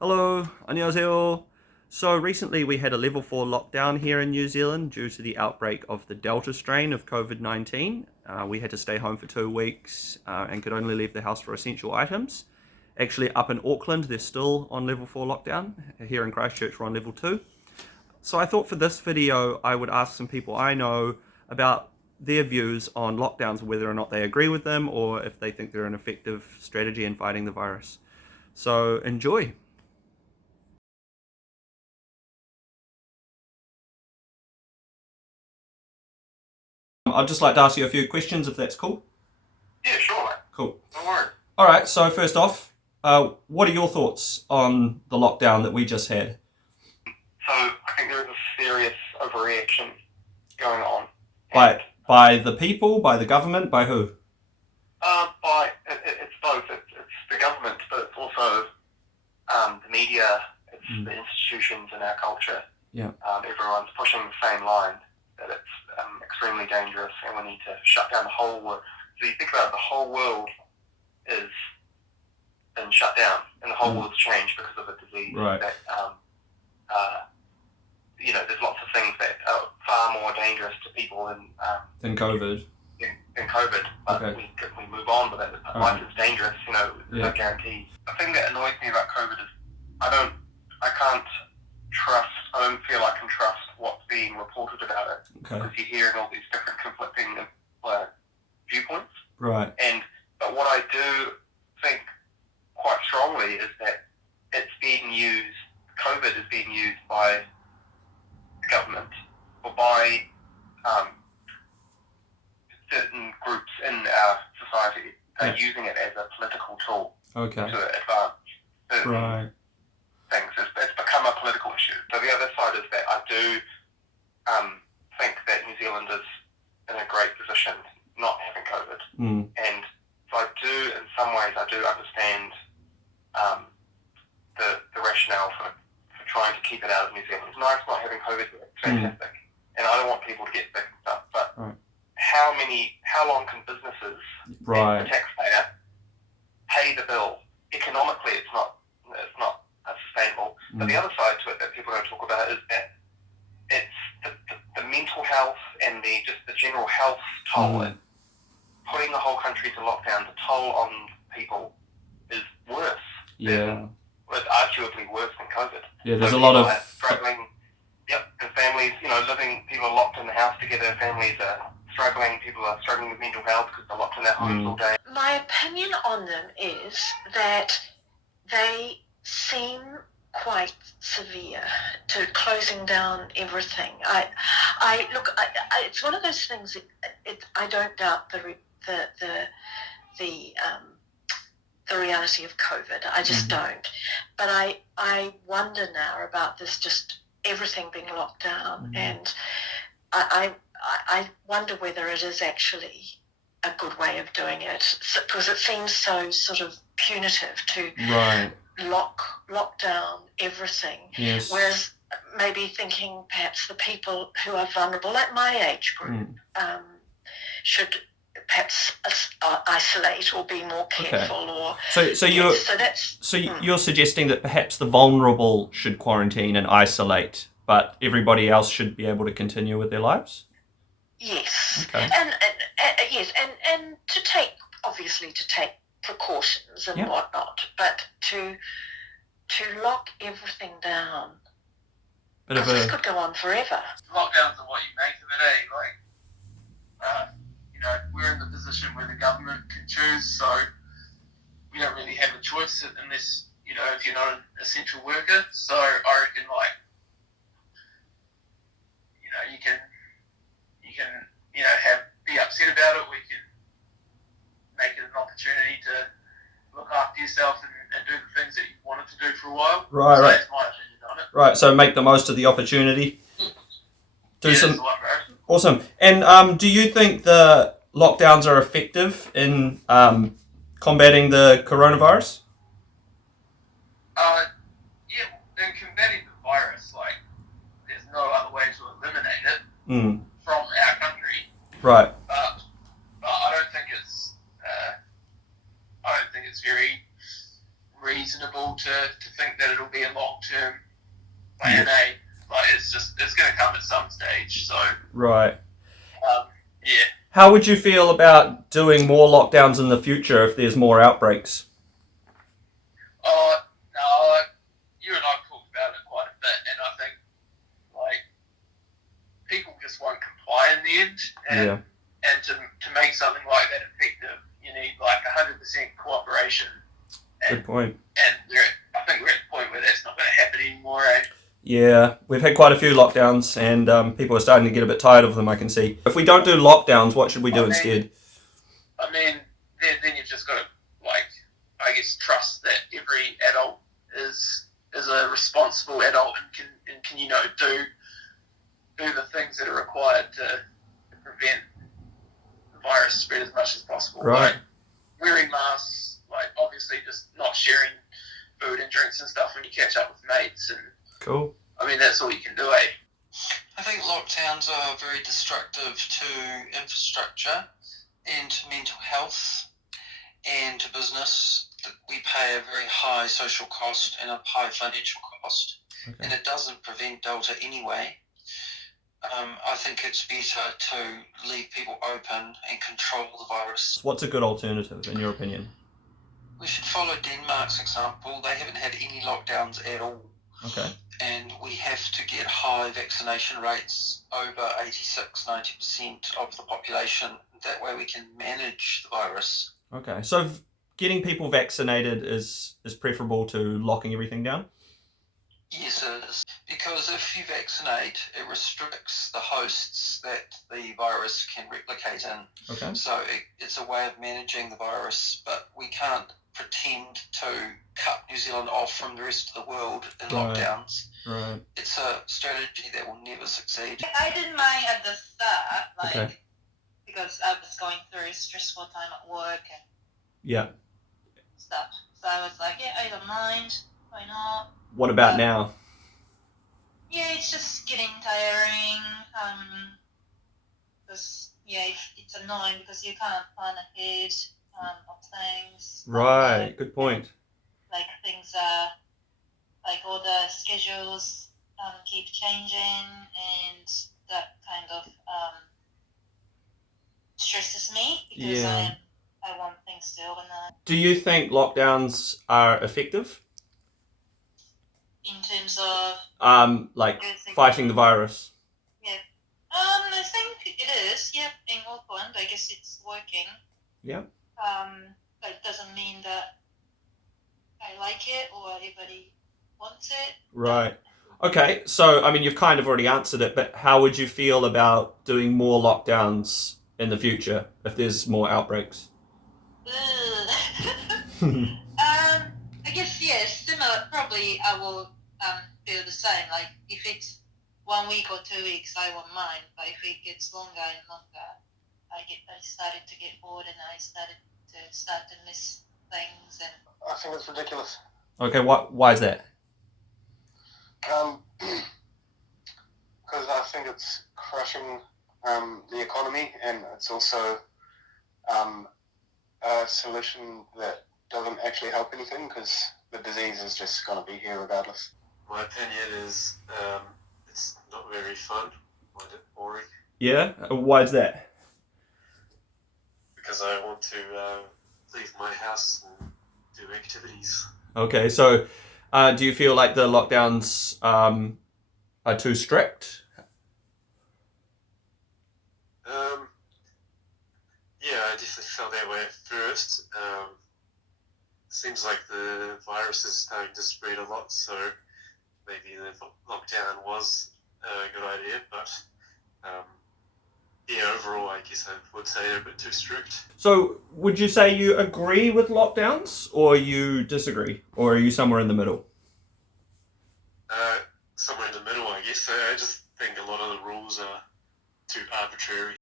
Hello, 안녕하세요. So recently we had a level 4 lockdown here in New Zealand due to the outbreak of the Delta strain of COVID-19. We had to stay home for 2 weeks and could only leave the house for essential items. Actually, up in Auckland, they're still on level 4 lockdown. Here in Christchurch, we're on level 2. So I thought for this video, I would ask some people I know about their views on lockdowns, whether or not they agree with them or if they think they're an effective strategy in fighting the virus. So enjoy. I'd just like to ask you a few questions if that's cool. Yeah, sure, mate. Cool. Don't worry. All right, so first off, what are your thoughts on the lockdown that we just had? So I think there is a serious overreaction going on. By the people, by the government, by who? It's both. It's the government, but it's also the media, it's the institutions in our culture. Yeah. Everyone's pushing the same line that it's extremely dangerous and we need to shut down the whole world. So you think about it, the whole world is been shut down and the whole world's changed because of a disease. Right. That, there's lots of things that are far more dangerous to people Than COVID. than COVID. But Okay. we move on with it. Life is dangerous, there's no Yeah. guarantees. The thing that annoys me about COVID is I don't feel I can trust what's being reported about it. Okay. Because you're hearing all these different conflicting viewpoints. Right. But what I do think quite strongly is that COVID is being used by the government or by certain groups in our society using it as a political tool Okay. to advance certain Right. things. It's become a political issue. So the other side is that I do think that New Zealand is in a great position not having COVID. And so in some ways, I do understand the rationale for trying to keep it out of New Zealand. It's nice not having COVID here. It's fantastic. And I don't want people to get sick and stuff. But how long can businesses and the taxpayer pay the bill? Economically, it's not sustainable. But the other side to it that people don't talk about is that it's the mental health and the general health toll. And putting the whole country to lockdown, the toll on people is worse. It's arguably worse than COVID. Yeah, there's a lot of struggling. Yep, and families, people are locked in the house together. Families are struggling. People are struggling with mental health because they're locked in their homes all day. My opinion on them is that they seem quite severe to closing down everything. It's one of those things. I don't doubt the reality of COVID. I just don't. But I wonder now about this, just everything being locked down, and I wonder whether it is actually a good way of doing it, because it seems so sort of punitive to lock down everything. Yes. Whereas maybe thinking perhaps the people who are vulnerable, like my age group, should perhaps isolate or be more careful. Okay. So you're suggesting that perhaps the vulnerable should quarantine and isolate, but everybody else should be able to continue with their lives? Yes. Okay. And yes, and to take precautions and whatnot, but to lock everything down, because this could go on forever. Lockdowns are what you make of it, we're in the position where the government can choose, so we don't really have a choice unless, if you're not an essential worker. So I reckon, you can be upset about it. We can make it an opportunity to look after yourself and do the things that you wanted to do for a while. Right. That's my opinion on it. Right, so make the most of the opportunity. Awesome. And do you think the lockdowns are effective in combating the coronavirus? In combating the virus, there's no other way to eliminate it from our country. Right. But I don't think it's very reasonable unreasonable to think that it'll be a long-term plan A. Like, it's going to come at some stage. So, right. Yeah. How would you feel about doing more lockdowns in the future if there's more outbreaks? No, you and I talked about it quite a bit, and I think, like, people just won't comply in the end. And to make something like that effective, you need, like, 100% cooperation. Good point. And I think we're at the point where that's not going to happen anymore, eh? Yeah, we've had quite a few lockdowns, and people are starting to get a bit tired of them, I can see. If we don't do lockdowns, what should we do instead? I mean, then you've just got to, like, I guess, trust that every adult is a responsible adult and can you know, do the things that are required to prevent the virus spread as much as possible. Right. Like wearing masks, like obviously just not sharing food and drinks and stuff when you catch up with mates, and Cool. I mean, that's all you can do, eh? I think lockdowns are very destructive to infrastructure and to mental health and to business. We pay a very high social cost and a high financial cost, and it doesn't prevent Delta anyway. I think it's better to leave people open and control the virus. What's a good alternative, in your opinion? We should follow Denmark's example. They haven't had any lockdowns at all. Okay. And we have to get high vaccination rates, over 86-90% of the population. That way we can manage the virus. Okay, so getting people vaccinated is preferable to locking everything down? Yes, it is. Because if you vaccinate, it restricts the hosts that the virus can replicate in. Okay. So it's a way of managing the virus, but we can't pretend to cut New Zealand off from the rest of the world in lockdowns. Right. It's a strategy that will never succeed. I didn't mind at the start, because I was going through a stressful time at work and stuff. So I was like, yeah, I don't mind. Why not? What about now? Yeah, it's just getting tiring. Because it's annoying because you can't plan ahead of things. Right, good point. Like things are, like all the schedules keep changing, and that kind of stresses me because I want things to organize. Do you think lockdowns are effective? In terms of fighting the virus? Yeah. I think it is. Yep. In Auckland, I guess it's working. Yeah. But it doesn't mean that I like it or everybody wants it. Right. Okay, so, I mean, you've kind of already answered it, but how would you feel about doing more lockdowns in the future if there's more outbreaks? I guess, similar. Probably I will feel the same. Like, if it's 1 week or 2 weeks, I won't mind. But if it gets longer and longer, I started to get bored, and I started to miss things. And I think it's ridiculous. Okay, why is that? Because I think it's crushing the economy, and it's also a solution that doesn't actually help anything, because the disease is just going to be here regardless. My opinion is it's not very fun. I find it boring. Yeah? Why is that? Because I want to leave my house and do activities. Okay, so do you feel like the lockdowns are too strict? Yeah, I definitely felt that way at first. Seems like the virus is starting to spread a lot, so maybe the lockdown was a good idea, but overall I guess I would say they're a bit too strict. So would you say you agree with lockdowns, or you disagree, or are you somewhere in the middle? Somewhere in the middle, I guess. I just think a lot of the rules are too arbitrary.